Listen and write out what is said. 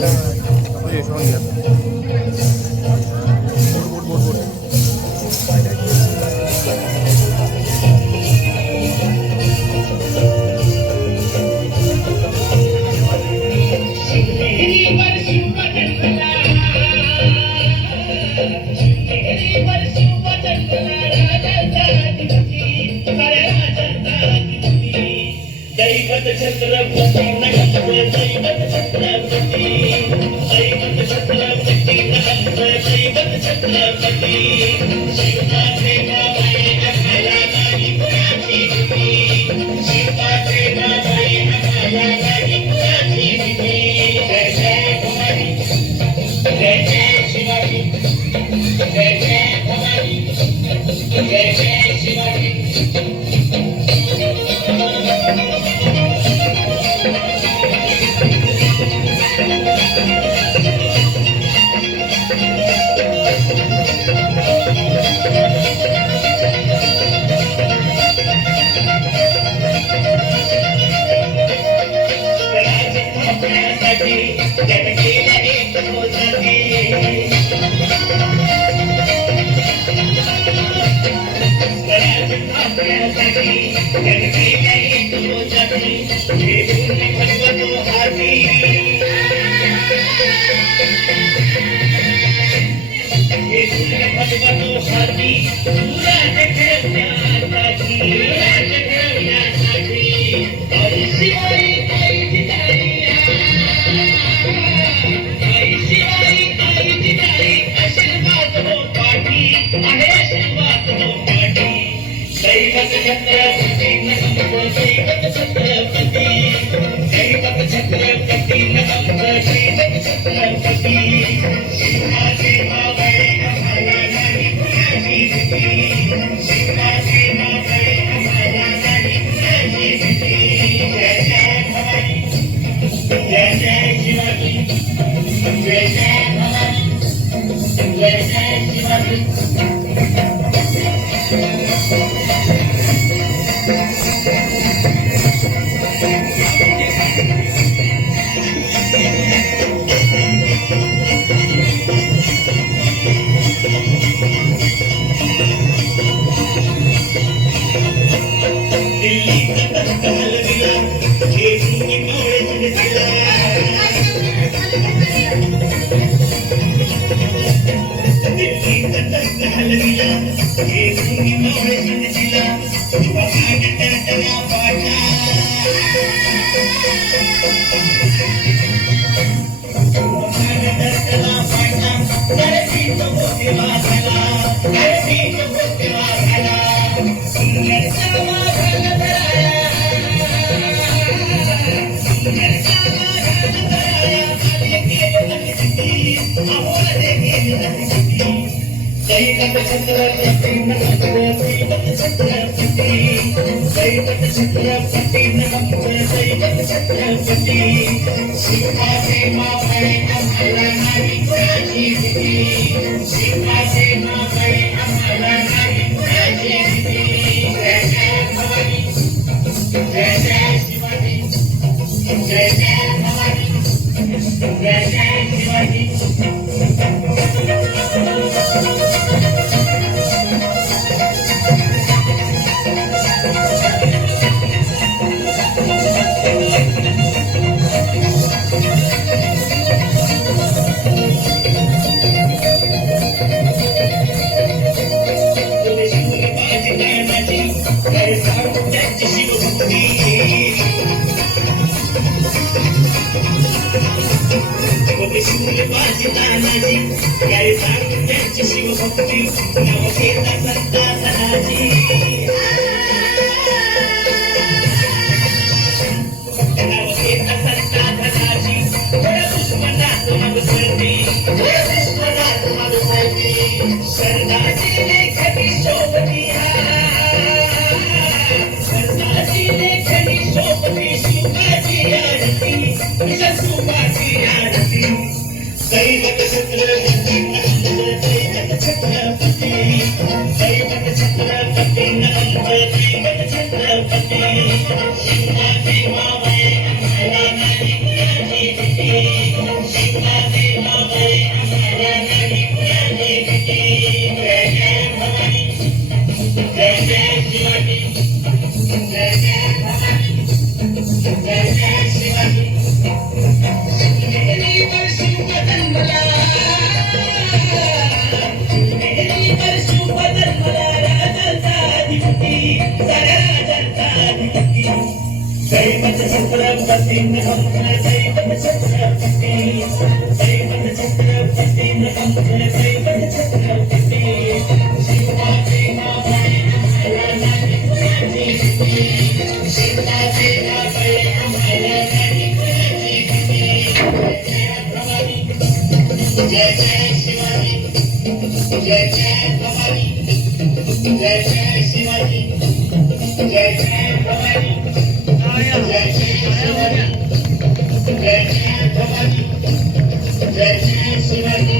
ये सॉन्ग यार बोट बोट बोट दैवत छत्रपती नमः दैवत छत्रपती दैवत छत्रपती नमः दैवत छत्रपती शिवमाते माये आम्हाला नाही कुणाची भीती शिवमाते माये आम्हाला नाही कुणाची भीती जय जय भवानी जय जय शिवाजी जय जय भवानी जय जय शिवाजी छत्रपती दैवत छत्रपती दैवत छत्रपती शिवाजी आम्हाला नाही कुणाची भीती शिवाजी आम्हाला नाही कुणाची भीती जय जय शिवाजी जय जय भवानी जय जय शिवाजी जय जय भवानी जय जय शिवाजी जय जय भवानी जय जय शिवाजी